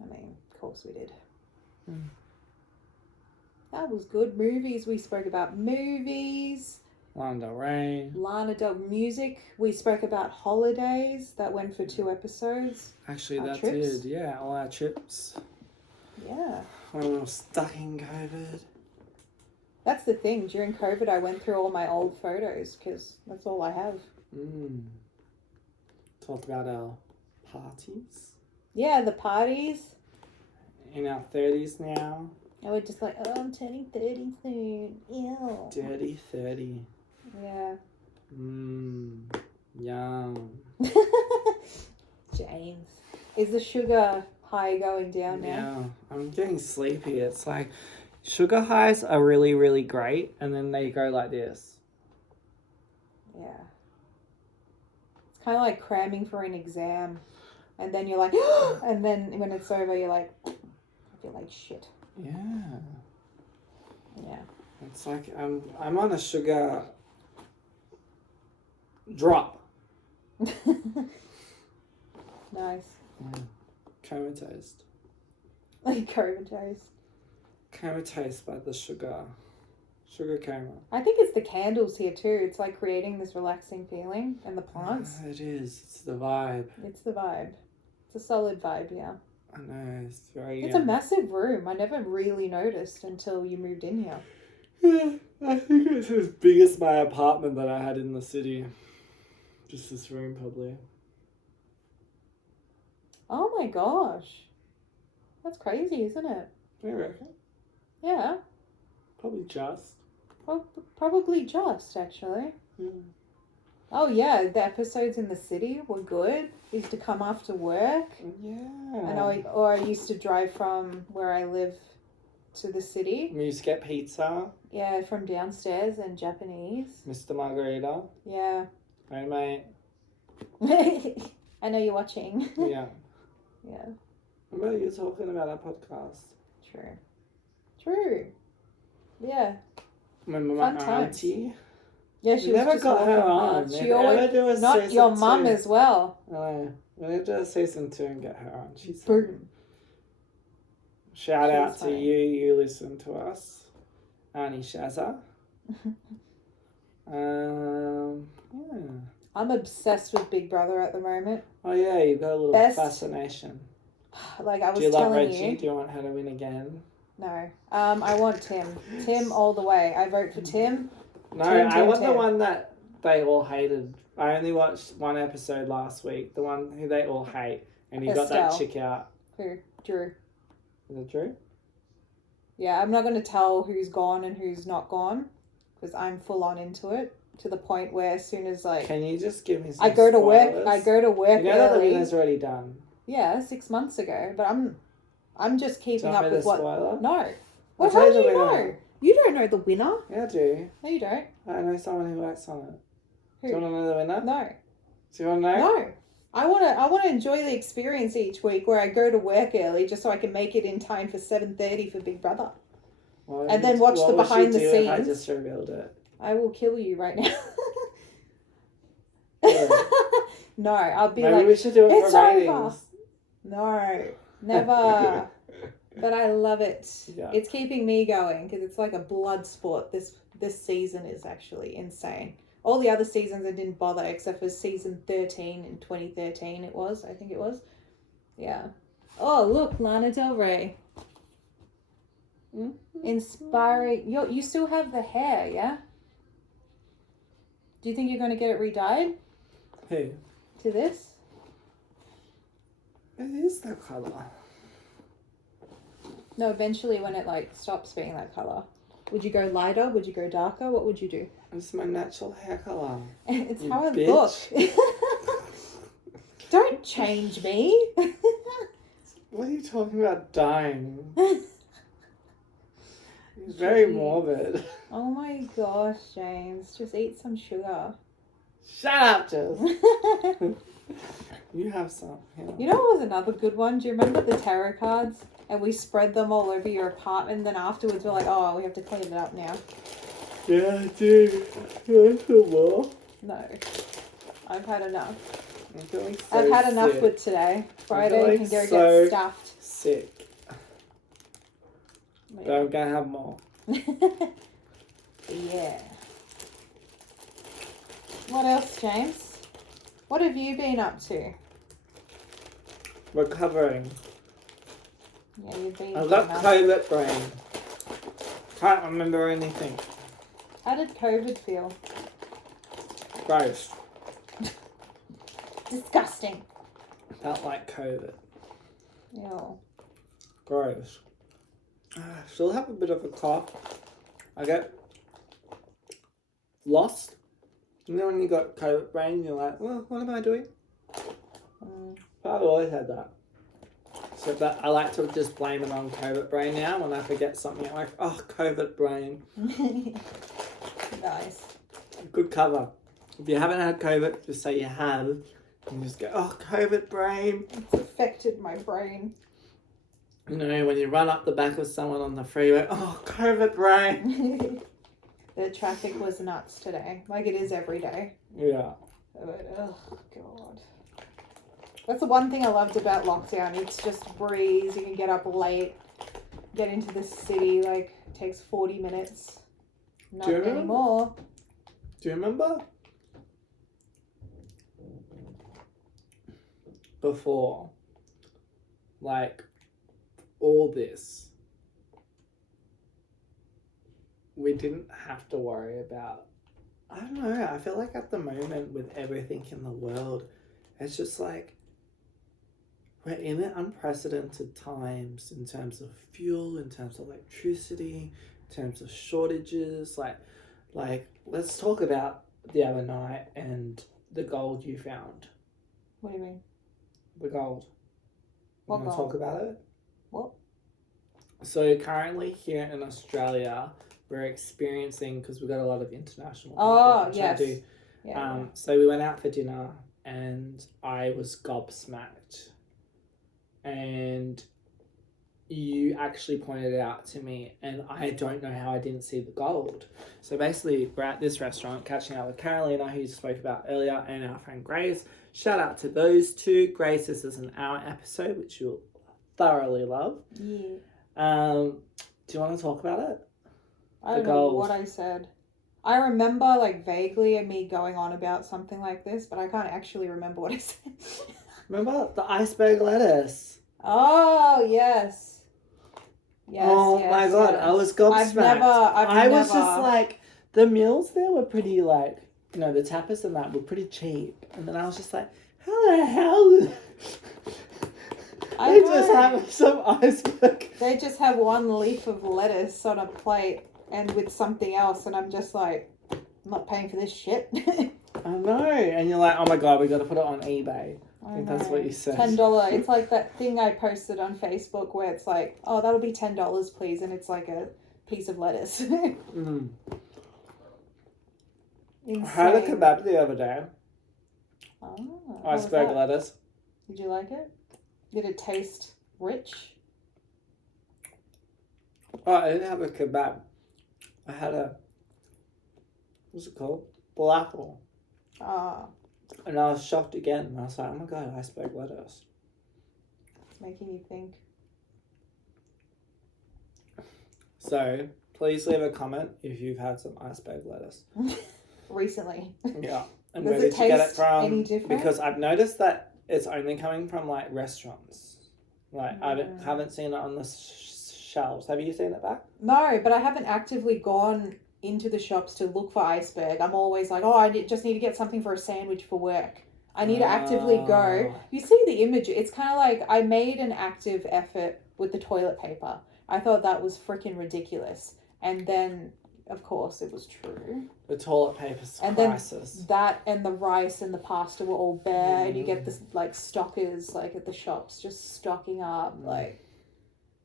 I mean, of course we did. That was good. Movies. We spoke about movies. Lana Del Rey. Music. We spoke about holidays. That went for 2 episodes. Actually, Our that trips. did. Yeah, all our trips. Yeah. When we were stuck in COVID. That's the thing. During COVID, I went through all my old photos because that's all I have. Talked about our parties. Yeah, the parties. In our 30s now. And we're just like, oh, I'm turning 30 soon. Ew. Dirty 30. Yeah. Yum. James. Is the sugar high going down now? Yeah, I'm getting sleepy. It's like sugar highs are really, really great, and then they go like this. Yeah. It's kind of like cramming for an exam. And then you're like, and then when it's over, you're like, I feel like shit. Yeah. Yeah. It's like I'm on a sugar drop. Nice. Yeah. Comatose. Like comatose. Comatose by the sugar. Sugar coma. I think it's the candles here too. It's like creating this relaxing feeling, and the plants. It is. It's the vibe. It's the vibe. It's a solid vibe, yeah. I know. It's very. It's a massive room. I never really noticed until you moved in here. Yeah, I think it's as big as my apartment that I had in the city. Just this room, probably. Oh my gosh. That's crazy, isn't it? I reckon. Yeah. Probably just. Probably just, actually. Oh yeah, the episodes in the city were good. I used to come after work. Yeah. And I used to drive from where I live to the city. We used to get pizza. Yeah, from downstairs and Japanese. Mr. Margarita. Yeah. Hey, mate. I know you're watching. Yeah. Yeah. Remember you talking about our podcast? True. Yeah. Remember my Fun times. auntie? Yeah, she We was never just got her walking on. past. If She we always ever do a not season your mum 2. as well. No. We need to do a season 2 and get her on. She's Boom. Shout out to funny. you listen to us. Auntie Shazza. Yeah. I'm obsessed with Big Brother at the moment. Oh yeah, you've got a little Best- fascination. Like I was Do you love telling Reggie? you. Do you want her to win again? No. I want Tim. Tim all the way. I vote for Tim. No, Tim, I want the Tim. one that they all hated. I only watched one episode last week. The one who they all hate. And he got that Estelle. chick out. Who? Drew. Is it true? Yeah, I'm not going to tell who's gone and who's not gone because I'm full on into it to the point where as soon as like Can you just give me some I go to work You know that the early. winner's already done. Yeah, 6 months ago, but I'm just Do you keeping want up me with to what. spoiler? No. I'll Well, tell how you do the you winner. know? You don't know the winner. Yeah, I do. No, you don't. I know someone who works on it. Who? Do you want to know the winner? No. Do you want to know? No. I want to enjoy the experience each week where I go to work early just so I can make it in time for 7:30 for Big Brother. What And would then you- watch what the would you behind the do if I scenes. just revealed it. I will kill you right now. Really? No, I'll be Maybe like, we should do it "It's for over." ratings. no, never. But I love it. Yeah. It's keeping me going because it's like a blood sport. This season is actually insane. All the other seasons I didn't bother except for season 13 in 2013 I think it was. Yeah. Oh, look, Lana Del Rey. Inspiring. You still have the hair, yeah? Do you think you're going to get it re-dyed Who? to this? It is that colour. No, eventually when it like stops being that color. Would you go lighter? Would you go darker? What would you do? It's my natural hair colour. It's You how I bitch. look. Don't change me. What are you talking about dying? It's very morbid. Oh my gosh, James. Just eat some sugar. Shut up, Jess. You have some. Yeah. You know what was another good one? Do you remember the tarot cards? And we spread them all over your apartment, and then afterwards we're like, oh, we have to clean it up now. Yeah, I do. You want some more? No. I've had enough. I'm feeling so I've had enough sick. with today. Friday feeling can go so get stuffed. Sick. But I'm gonna have more. Yeah. What else, James? What have you been up to? Recovering. Yeah, you've been. I've got COVID brain. Can't remember anything. How did COVID feel? Gross. Disgusting. Felt like COVID. Ew. Gross. Still have a bit of a cough. I get lost. You know when you got COVID brain, you're like, well, what am I doing? I've always had that. So that I like to just blame it on COVID brain now. When I forget something, I'm like, oh, COVID brain. Nice. Good cover. If you haven't had COVID, just say you have. And just go, oh, COVID brain. It's affected my brain. You know, when you run up the back of someone on the freeway, oh, COVID brain. The traffic was nuts today. Like it is every day. Yeah. But, oh, God. That's the one thing I loved about lockdown. It's just breeze. You can get up late, get into the city. Like, it takes 40 minutes. Not anymore. Do you remember? Before, like, all this, we didn't have to worry about, I don't know, I feel like at the moment with everything in the world, it's just like, we're in unprecedented times in terms of fuel, in terms of electricity, in terms of shortages, like let's talk about the other night and the gold you found. What do you mean? The gold. You What want to gold? talk about it? What? So currently here in Australia, we're experiencing, because we've got a lot of international people. Oh, which yes. I do. Yeah. So we went out for dinner and I was gobsmacked. And you actually pointed it out to me and I don't know how I didn't see the gold. So basically we're at this restaurant catching up with Carolina, who you spoke about earlier, and our friend Grace. Shout out to those two. Grace, this is an hour episode, which you'll thoroughly love. Yeah. Do you want to talk about it? I don't know what I said. I remember vaguely me going on about something like this, but I can't actually remember what I said. Remember the iceberg lettuce? Oh, yes. Yes. Oh yes, my God, yes. I was gobsmacked. I was just like, the meals there were pretty the tapas and that were pretty cheap. And then I was just like, how the hell? They just have some iceberg. They just have one leaf of lettuce on a plate and with something else, and I'm just like, I'm not paying for this shit. I know. And you're like, oh my God, we got to put it on eBay. I think that's what you said. $10. It's like that thing I posted on Facebook where it's like, oh, that'll be $10, please. And it's like a piece of lettuce. I had a kebab the other day. Oh, Iceberg lettuce. Did you like it? Did it taste rich? Oh, I didn't have a kebab. I had what's it called? Falafel. Ah. And I was shocked again. And I was like, oh my God, iceberg lettuce. It's making you think. So, please leave a comment if you've had some iceberg lettuce. Recently. Yeah. And Does where did you get it from? Any different? Because I've noticed that it's only coming from restaurants. I haven't seen it on the shelves. Have you seen it back? No, but I haven't actively gone into the shops to look for iceberg. I'm always like, I just need to get something for a sandwich for work. I need to actively go. You see the image. It's kind of like I made an active effort with the toilet paper. I thought that was freaking ridiculous. And then of course, it was true. The toilet paper And crisis. then that and the rice and the pasta were all bare, and you get this like stockers like at the shops just stocking up. Like,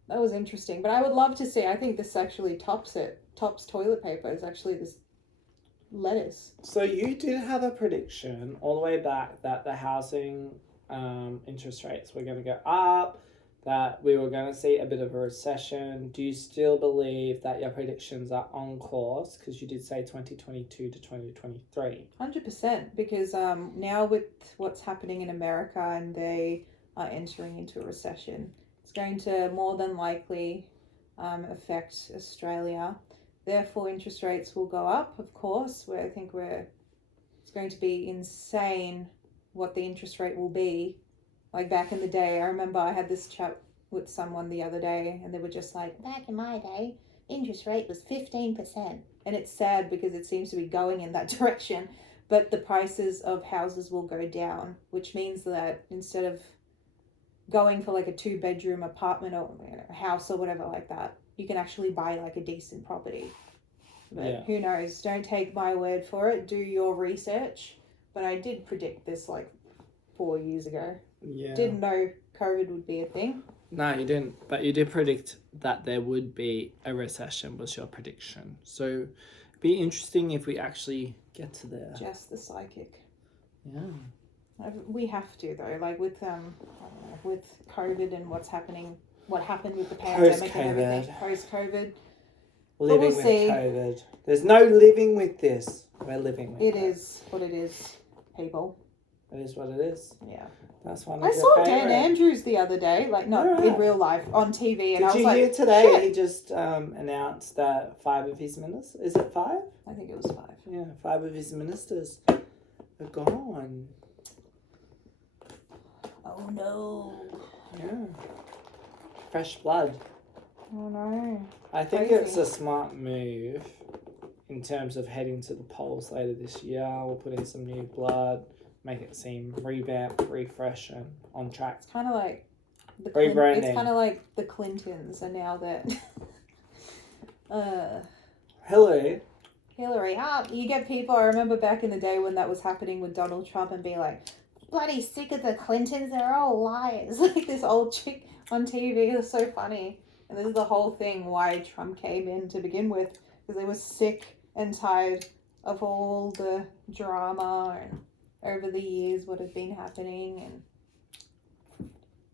that was interesting. But I would love to see. I think this actually tops it. Tops toilet paper is actually this lettuce. So you did have a prediction all the way back that the housing interest rates were going to go up, that we were going to see a bit of a recession. Do you still believe that your predictions are on course? Because you did say 2022 to 2023. 100%, because now with what's happening in America and they are entering into a recession, it's going to more than likely affect Australia. Therefore, interest rates will go up, of course. Where I think it's going to be insane what the interest rate will be. Like back in the day, I remember I had this chat with someone the other day, and they were just like, back in my day, interest rate was 15%. And it's sad because it seems to be going in that direction. But the prices of houses will go down, which means that instead of going for like a 2-bedroom apartment or a house or whatever like that, you can actually buy like a decent property. But who knows? Don't take my word for it. Do your research. But I did predict this like 4 years ago. Yeah. Didn't know COVID would be a thing. No, you didn't. But you did predict that there would be a recession, was your prediction. So it'd be interesting if we actually get to there. Just the psychic. Yeah. We have to though, like with COVID and what happened with the pandemic and everything. Post-COVID. Living with COVID. There's no living with this. We're living with it. It is what it is, people. It is what it is. Yeah. That's one of I your saw favorite. Dan Andrews the other day, like not in real life, on TV, and I was like, did you hear today? Shit. He just announced that 5 of his ministers. Is it 5? I think it was 5. Yeah, 5 of his ministers are gone. Oh no. Yeah. Fresh blood. Oh no. I think Crazy. it's a smart move in terms of heading to the polls later this year. We'll put in some new blood, make it seem revamped, refresh, and on track. It's kind of like Rebranding. It's kind of like the Clintons, and now that Hillary. You get people. I remember back in the day when that was happening with Donald Trump, and be like, bloody sick of the Clintons. They're all liars. Like this old chick on TV. It was so funny. And this is the whole thing why Trump came in to begin with, because they were sick and tired of all the drama and over the years what had been happening.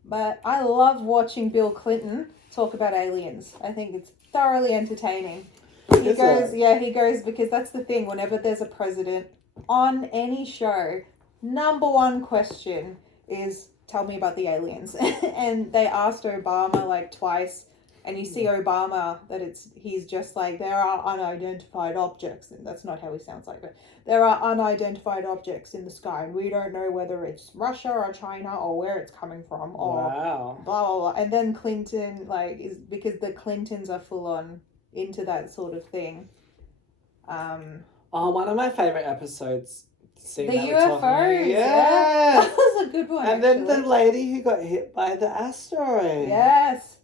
But I love watching Bill Clinton talk about aliens. I think it's thoroughly entertaining. He goes because that's the thing. Whenever there's a president on any show, number one question is, tell me about the aliens. And they asked Obama like twice. And you see Obama that he's just like, there are unidentified objects, and that's not how he sounds like, but there are unidentified objects in the sky, and we don't know whether it's Russia or China or where it's coming from or blah blah blah. And then Clinton is because the Clintons are full on into that sort of thing. One of my favorite episodes. The UFOs, yeah, that was a good one. And then the lady who got hit by the asteroid. Yes.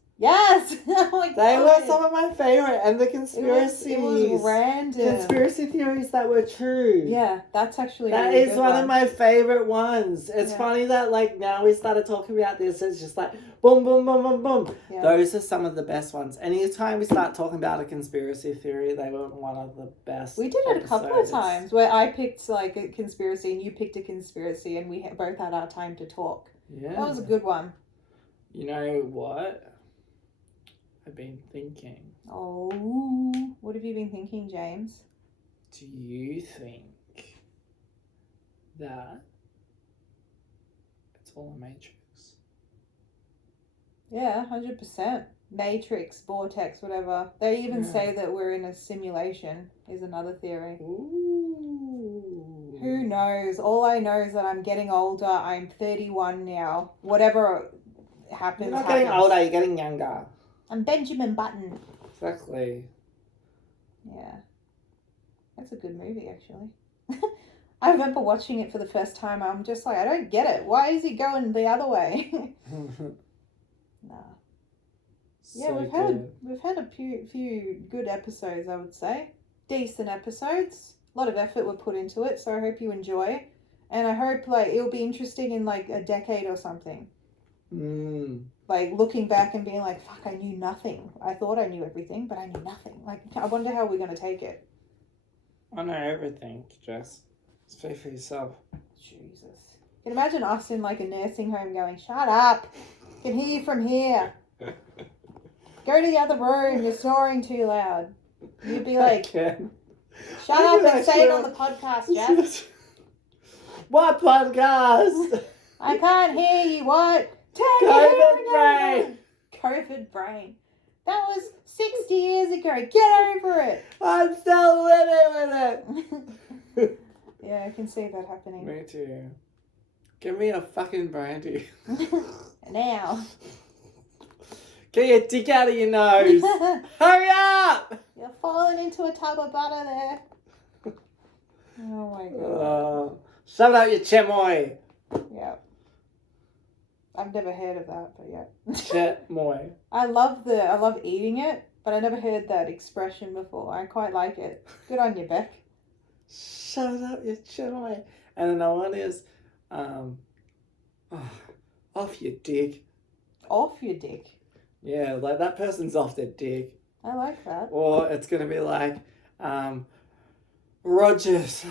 Oh my God. They were some of my favorite, and the conspiracies. It was random. Conspiracy theories that were true. Yeah, that's actually that really is good one of my favorite ones. It's funny that now we started talking about this. It's just like boom, boom, boom, boom, boom. Yeah. Those are some of the best ones. Anytime we start talking about a conspiracy theory, they were one of the best. We did it a couple of times where I picked like a conspiracy and you picked a conspiracy, and we both had our time to talk. Yeah, that was a good one. You know what? I've been thinking. Oh, what have you been thinking, James? Do you think that it's all a matrix? Yeah, 100%. Matrix, vortex, whatever. They even say that we're in a simulation is another theory. Ooh. Who knows? All I know is that I'm getting older. I'm 31 now. Whatever happens, you're not getting older, you're getting younger. I'm Benjamin Button. Exactly. Yeah. That's a good movie, actually. I remember watching it for the first time. I'm just like, I don't get it. Why is he going the other way? Nah. Yeah, we've had a few good episodes, I would say. decent episodes. A lot of effort were put into it, so I hope you enjoy. And I hope like it'll be interesting in like a decade or something. Like looking back and being like, fuck, I knew nothing. I thought I knew everything, but I knew nothing. Like, I wonder how we're going to take it. I know everything, Jess. Speak for yourself. Jesus. You can imagine us in like a nursing home going, shut up. I can hear you from here. Go to the other room. You're snoring too loud. You'd be like, shut up and say it on the podcast, Jess. What podcast? I can't hear you. What? COVID brain. COVID brain. That was 60 years ago. Get over it. I'm still living with it. Yeah, I can see that happening. Me too. Give me a fucking brandy. Now. Get your dick out of your nose. Hurry up. You're falling into a tub of butter there. Oh my god. Shut up, you chemoy. Yeah. I've never heard of that, but yeah. Chemoy. I love eating it, but I never heard that expression before. I quite like it. Good on you, Beck. Shut up, you chemoy. And another one is, off your dick. Off your dick. Yeah, like that person's off their dick. I like that. Or it's gonna be like, Roger's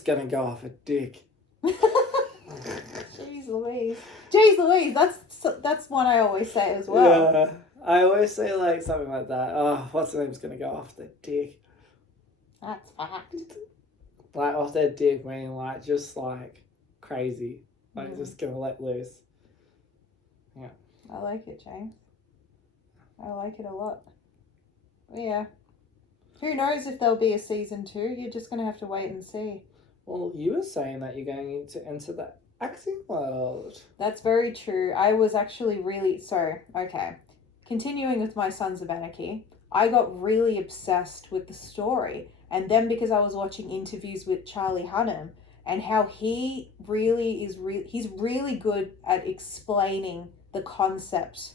gonna go off a dick. Jeez Louise. Jeez Louise, that's one I always say as well. Yeah, I always say like something like that. Oh, what's the name's gonna go off their dick? That's fact. Like off their dick, meaning like just like crazy, like just gonna let loose. Yeah. I like it, James. I like it a lot. Yeah. Who knows if there'll be a season 2? You're just gonna have to wait and see. Well, you were saying that you're going to enter the acting world. That's very true. I was actually okay. Continuing with my Sons of Anarchy, I got really obsessed with the story. And then because I was watching interviews with Charlie Hunnam and how he really he's really good at explaining the concept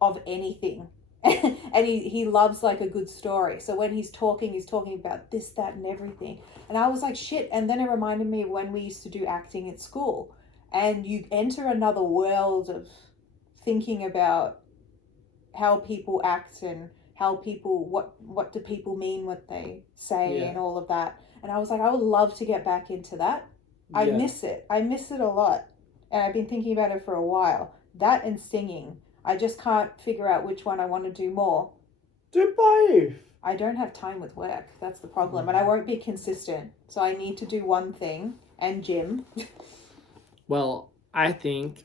of anything. And he loves like a good story. So when he's talking about this, that, and everything. And I was like, shit. And then it reminded me of when we used to do acting at school. And you enter another world of thinking about how people act and how people, what do people mean what they say and all of that. And I was like, I would love to get back into that. I miss it. I miss it a lot. And I've been thinking about it for a while. That and singing. I just can't figure out which one I want to do more. Do both. I don't have time with work. That's the problem. And I won't be consistent. So I need to do one thing and gym. Well, I think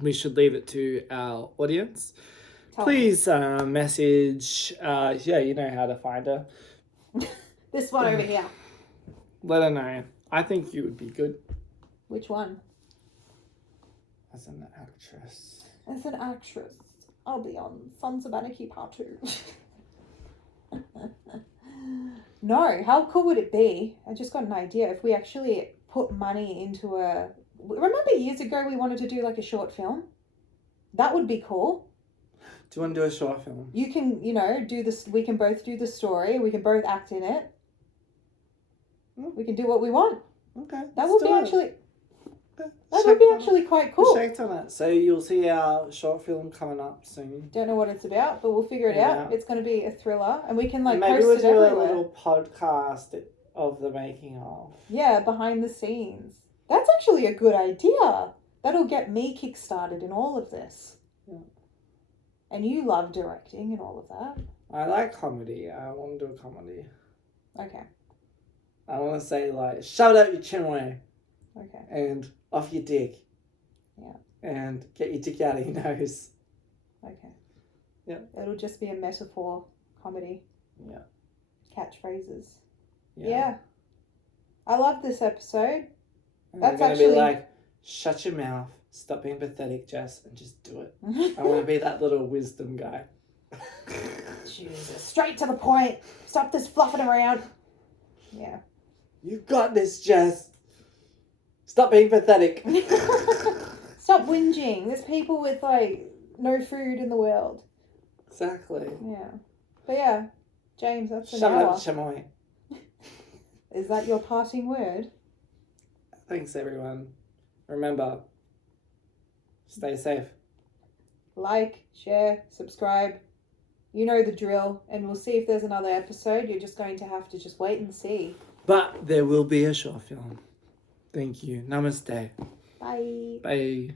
we should leave it to our audience. Please message, you know how to find her. This one over here. Let her know. I think you would be good. Which one? As an actress. As an actress, I'll be on Sons of Anarchy Part 2. No, how cool would it be? I just got an idea. If we actually put money into remember years ago we wanted to do like a short film? That would be cool. Do you want to do a short film? You can, do this. We can both do the story. We can both act in it. We can do what we want. Okay. That would be actually... That would be actually quite cool. Shaked on it. So you'll see our short film coming up soon. Don't know what it's about, but we'll figure it out. It's going to be a thriller, and we can maybe post we'll it do everywhere. a little podcast of the making of. Yeah, behind the scenes. That's actually a good idea. That'll get me kickstarted in all of this. Yeah. And you love directing and all of that. I like comedy. I want to do a comedy. Okay. I want to say like, shove it up your chin way. Okay. And off your dick. Yeah. And get your dick out of your nose. Okay. Yeah. It'll just be a metaphor comedy. Yeah. Catchphrases. Yeah. Yeah. I love this episode. And That's gonna actually be like, shut your mouth, stop being pathetic, Jess, and just do it. I want to be that little wisdom guy. Jesus. Straight to the point. Stop this fluffing around. Yeah. You've got this, Jess. Stop being pathetic. Stop whinging. There's people with, like, no food in the world. Exactly. Yeah. But, yeah. James, that's an Shalom, hour. shamoy. Is that your parting word? Thanks, everyone. Remember, stay safe. Like, share, subscribe. You know the drill. And we'll see if there's another episode. You're just going to have to just wait and see. But there will be a short film. Thank you. Namaste. Bye. Bye.